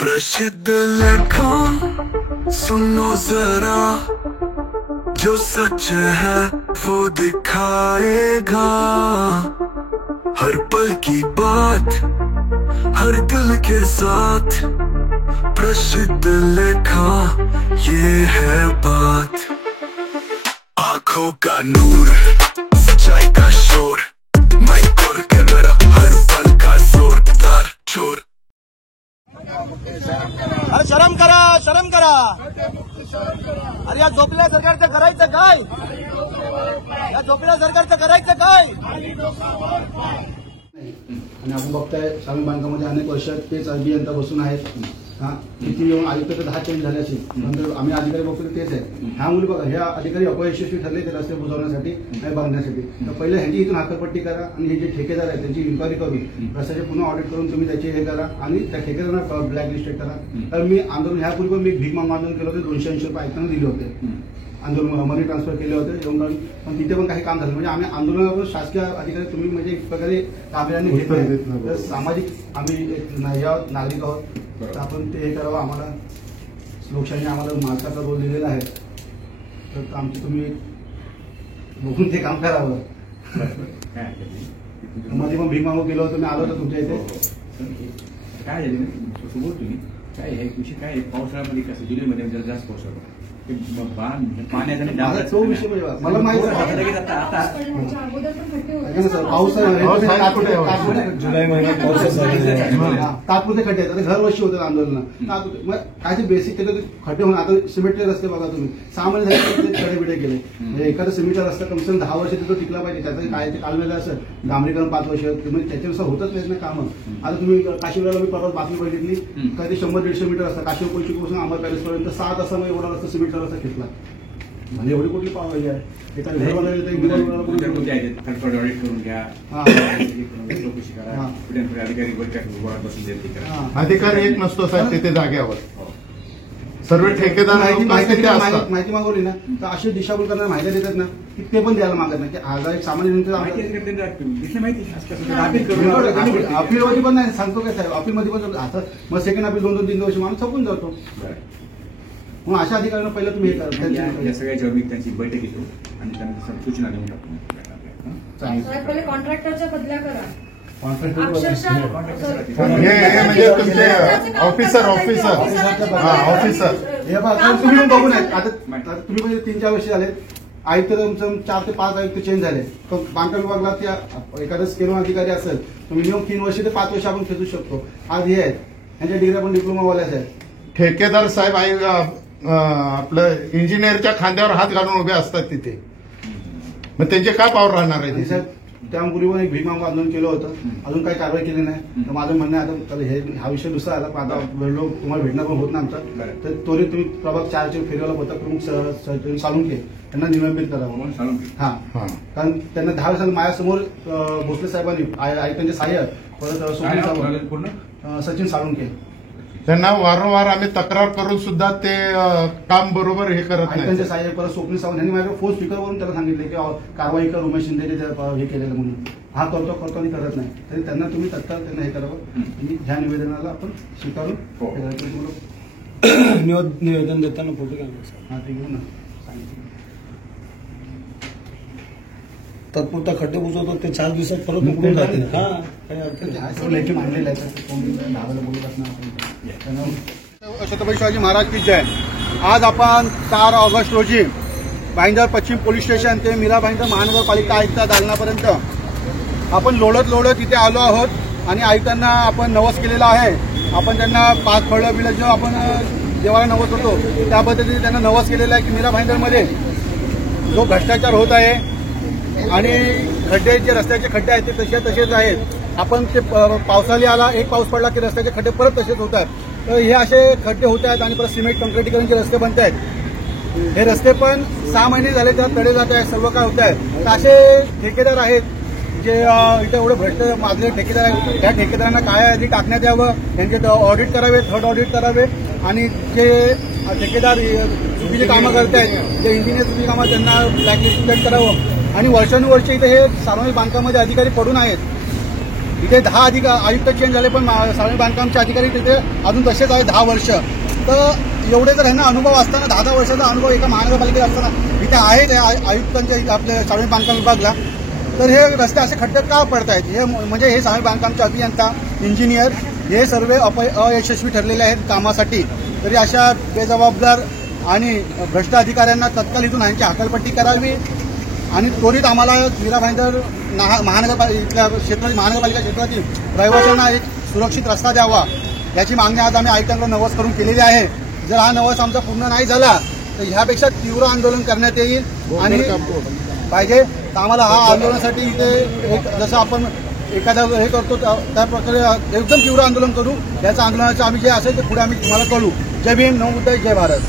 प्रसिद्ध लेखक सुनो जरा, जो सच है वो दिखाएगा। हर पल की बात हर दिल के साथ, प्रसिद्ध लेखक ये है बात। आंखों का नूर, सच्चाई का शोर, माइक और कैमरा, हर पल का जोरदार चोर। अरे शरम करा, शरम करा। अरे या झोपल्या सरकारचं करायचं काय? या झोपल्या सरकारचं करायचं काय? आणि आपण बघताय ग्रामीण बँकामध्ये अनेक वर्षात तेच अभियंता बसून आहेत. किती येऊन आयुक्त तर 10 चेंज झाले असेल, नंतर आम्ही अधिकारी बघतो तेच आहे. ह्या मुली बघा, ह्या अधिकारी अपयशस्वी ठरले ते रस्ते बुजवण्यासाठी आणि बांधण्यासाठी. तर पहिले ह्यांची इथून हाकलपट्टी करा आणि हे जे ठेकेदार आहेत त्यांची इन्क्वायरी करून रस्त्याचे पुन्हा ऑडिट करून तुम्ही त्याचे हे करा आणि त्या ठेकेदारांना ब्लॅकलिस्टेड करा. तर मी आंदोलन ह्यापूर्वी पण मी भीक मागून आंदोलन केलं होतं, 280 रुपये आयुक्तांना दिले होते. आंदोलन मनी ट्रान्सफर केले होते येऊन, पण तिथे पण काही काम झालं. म्हणजे आम्ही आंदोलनावर शासकीय अधिकारी तुम्ही म्हणजे एक प्रकारे काबिरांनी घेतले. तर सामाजिक आम्ही एक नागरिक आहोत, तर आपण ते हे करावं. आम्हाला लोकशाहीने आम्हाला मालकाचा रोल दिलेला आहे, तर आमची तुम्ही बघून ते काम करावं. मध्ये पण भीक मागू केलं होतं, मी आलो होतो तुमच्या इथे. काय झालं तुम्ही काय हे विषय काय पावसाळ्यामध्ये कसं जुलैमध्ये जास्त पाऊस होतो पाण्याचा तो विषय मला माहिती पाऊस जुलै महिन्यात तात्पुरते खड्डे आहेत. घर वर्षी होतात आंदोलन. मग काय ते बेसिक केलं खड्डे होऊन आता सिमेंटचे रस्ते बघा तुम्ही 6 महिने झाले खड्डे बिडे केले. म्हणजे एखादा सिमेंटचा रस्ता कम से कम 10 वर्ष तिथं टिकला पाहिजे. त्याचं काय ते कालवेला असं डांबरीकरण 5 वर्ष, म्हणजे त्याच्यानुसार होतच नाहीत ना कामं. आता तुम्ही काशीवरला मी परवा बातमी बघितली, काय ते 100-150 मीटर रस्ता काशीवर कोलशीपासून अमर पॅलेसपर्यंत 6 तासामध्ये एवढा रस्ता सिमेंटचा रस्ता घेतला. म्हणजे एवढी कुठली पावली आहे. एका घर ऑडिट करून घ्या, चौकशी करा, अधिकारी अधिकारी एक नसतो साहेब तिथे जाग्यावर. सर्व ठेकेदार माहिती मागवली ना तर अशी दिशाभूल करणारे माहिती देतात ना की ते पण द्यायला मागत नाही. की आज एक सामान्य अपीलमध्ये पण नाही सांगतो काय साहेब, अपीलमध्ये पण आता मग सेकंड अपील 2-3 वर्ष माणूस थकून जातो. मग अशा अधिकाऱ्यांना पहिलं तुम्ही हे करा. या सगळ्या जॉब त्यांची बैठक घेतो आणि त्यांना सूचना देऊन टाकतो. कॉन्ट्रॅक्टरच्या बदल्या करा. म्हणजे तुमचे ऑफिसर हे बघा तुम्ही बघू नये. आता तुम्ही म्हणजे 3-4 वर्ष झाले आयुक्त, 4 ते 5 आयुक्त चेंज झाले. बांधकाम विभागाला त्या एखादा स्केल अधिकारी असेल तर मिनिमम 3 वर्ष ते 5 वर्ष आपण खेचू शकतो. आज हे आहेत यांच्या डिग्री पण डिप्लोमावाल्याच आहेत. ठेकेदार साहेब आपलं इंजिनियरच्या खांद्यावर हात घालून उभे असतात तिथे, मग त्यांचे काय पावर राहणार आहे साहेब? त्यामुळे पण एक भीक मागून आंदोलन केलं होतं, अजून काही कारवाई केली नाही. तर माझं म्हणणं आहे आता हा विषय दुसरा आला, आता लोक तुम्हाला भेटणं पण होत नाही आमचा. तर त्वरित तुम्ही प्रभाग 4चे फेरीवाला पथक प्रमुख साळुंखे यांना निलंबित करावं. हा, कारण त्यांना 10 वर्षांनी माझ्यासमोर भोसले साहेबांनी आयुक्तांचे सहाय्यक परत सचिन साळुंखे त्यांना वारंवार आम्ही तक्रार करून सुद्धा ते काम बरोबर हे करत नाही. त्यांचे सहाय्यक परत स्वप्नील सावंत यांनी माझ्या फोन स्पीकरवरून त्याला सांगितले की कारवाई कर, उमेश शिंदेने हे केलेलं म्हणून. हा करतो आणि करत नाही. तरी त्यांना तुम्ही तत्काळ त्यांना हे करावं आणि ह्या निवेदनाला आपण स्वीकारून निवेदन देताना फोटो घ्या. हा ते घेऊ ना सांगितलं. तात्पुरता खड्डे बुजवतो ते 4 दिवसात परत उकडून जाते. लेखी मांडलेलं आहे, धावायला बोलत असणार. छत्रपती शिवाजी महाराज की जय. आज आपण 4 ऑगस्ट रोजी भाईंदर पश्चिम पोलीस स्टेशन ते मीरा भाईंदर महानगरपालिका आयुक्त दालनापर्यंत आपण लोळत इथे आलो आहोत आणि आयुक्तांना आपण नवस केलेला आहे. आपण त्यांना 5 फळं बिलं जेव्हा आपण देवाला नवस होतो त्या पद्धतीने त्यांना नवस केलेला आहे की मीरा भाईंदरमध्ये जो भ्रष्टाचार होत आहे आणि खड्डे जे रस्त्याचे खड्डे आहेत ते तसेच आहेत. आपण ते पावसाळी आला, एक पाऊस पडला की रस्त्याचे खड्डे परत तसेच होत आहेत. तर हे असे खड्डे होत आहेत आणि परत सिमेंट कॉन्क्रिटीकरणचे रस्ते बनत आहेत. हे रस्ते पण 6 महिने झाले त्यात तडे जात आहेत, सर्व काय होत आहे. तर असे ठेकेदार आहेत जे इथे एवढे भ्रष्ट माजले ठेकेदार आहेत. त्या ठेकेदारांना काय आधी टाकण्यात यावं, त्यांचे ऑडिट करावे, थर्ड ऑडिट करावे आणि जे ठेकेदार चुकीची कामं करत आहेत, जे इंजिनियर चुकीची कामं त्यांना ब्लॅकलिस्ट करावं. आणि वर्षानुवर्ष इथे हे सार्वजनिक बांधकामामध्ये अधिकारी पडून आहेत. इथे 10 आयुक्त चेंज झाले, पण सार्वजनिक बांधकामचे अधिकारी तिथे अजून तसेच आहे 10 वर्ष. तर एवढे जर ह्यांना अनुभव असताना 10 वर्षाचा अनुभव एका महानगरपालिकेत असताना इथे आहे आयुक्तांच्या आपल्या सार्वजनिक बांधकाम विभागला, तर हे रस्ते असे खड्ड्यात का पडतायत? हे म्हणजे हे सार्वजनिक बांधकामचे अभियंता, इंजिनियर हे सर्व अयशस्वी ठरलेले आहेत कामासाठी. तरी अशा बेजबाबदार आणि भ्रष्ट अधिकाऱ्यांना तत्काळ इथून यांची हकालपट्टी करावी आणि त्वरित आम्हाला मीरा भाईंदर महानगरपालिका क्षेत्रातील रहिवाशांना एक सुरक्षित रस्ता द्यावा याची मागणी आज आम्ही आयुक्तांकडे नवस करून केलेली आहे. जर हा नवस आमचा पूर्ण नाही झाला तर ह्यापेक्षा तीव्र आंदोलन करण्यात येईल आणि पाहिजे तर आम्हाला हा आंदोलनासाठी इथे जसं आपण एखादा हे करतो त्या प्रकारे एकदम तीव्र आंदोलन करू. याचं आंदोलनाचं आम्ही जे असेल ते पुढे आम्ही तुम्हाला कळू. जय भीम, नमो बुद्धाय, जय भारत.